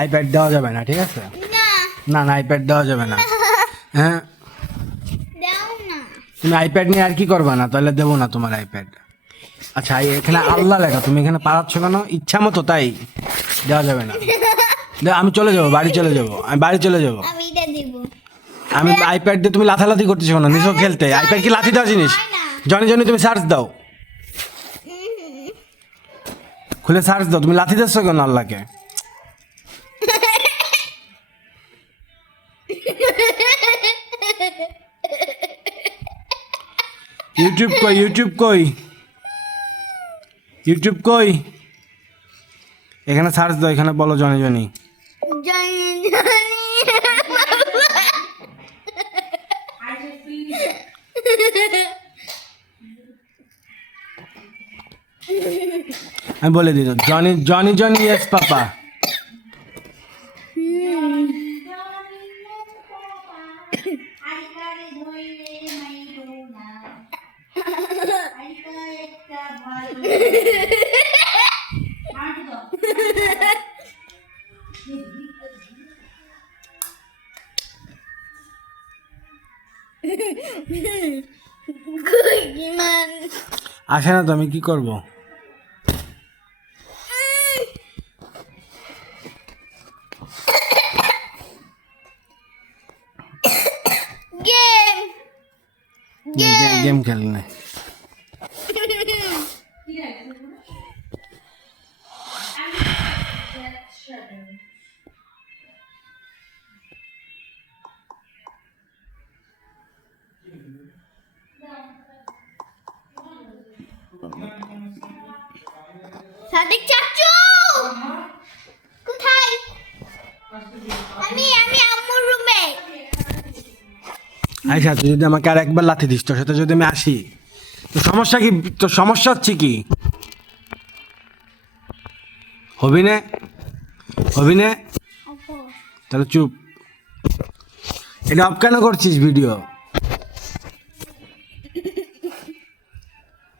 IPad দেওয়া যাবে না, ঠিক আছে? না না, আইপ্যাড দেওয়া যাবে না। হ্যাঁ, তুমি আইপ্যাড নিয়ে আর কি করবা? না তাহলে দেবো না তোমার আইপ্যাড। আচ্ছা, এখানে আল্লাহ লেখা, তুমি এখানে পালাচ্ছ কেন? ইচ্ছা মতো, তাই দেওয়া যাবে না। আমি চলে যাবো, বাড়ি চলে যাবো, আমি বাড়ি চলে যাবো। আমি আইপ্যাড দিয়ে তুমি লাথালাথি করতেছো কেন? নিজেও খেলতে, আইপ্যাড কি লাথি দেওয়া জিনিস? জনি জনি তুমি সার্চ দাও, খুলে সার্চ দাও। তুমি লাথি দিচ্ছ কেন আল্লাহকে? ইউটিউব কই, ইউটিউব কই, ইউটিউব কই? এখানে সার্চ দাও, এখানে বলো জনি জনি। আমি বলে দিই, জনি জনি জনি ইয়েস পাপা। আসে না তো, আমি কি করবো? গেম খেলনে সাদিক চাচু কোথায়? আমি আম্মুর রুমে। আচ্ছা, তুই যদি আমাকে আর একবার লাথি দিস, তোর সাথে যদি আমি আসি, তো সমস্যা কি? তোর সমস্যা হচ্ছে কি? হবি না, হবি না? তাহলে চুপ। এটা অফ কেন করছিস ভিডিও?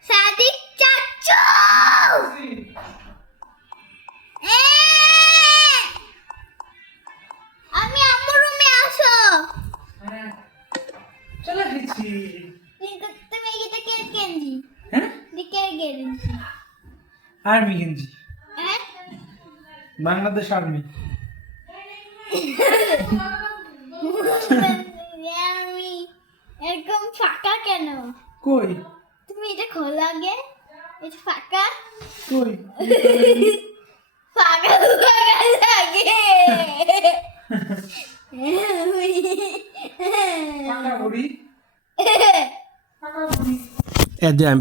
সাদিক চাচু আমি আম্মুর রুমে, আসো। চলে এসেছি। তুমি এটা কে গেঞ্জি? হ্যাঁ, কে গেঞ্জি? আর্মি গেঞ্জি, হ্যাঁ, বাংলাদেশ আর্মি। আমি এরকম ফাঁকা কেন? কই তুমি এটা খোলা আগে, এটা ফাঁকা। কই ফাঁকা ফাঁকা লাগে। পাকা বুড়ি, পাকা বুড়ি। এ দে, আমি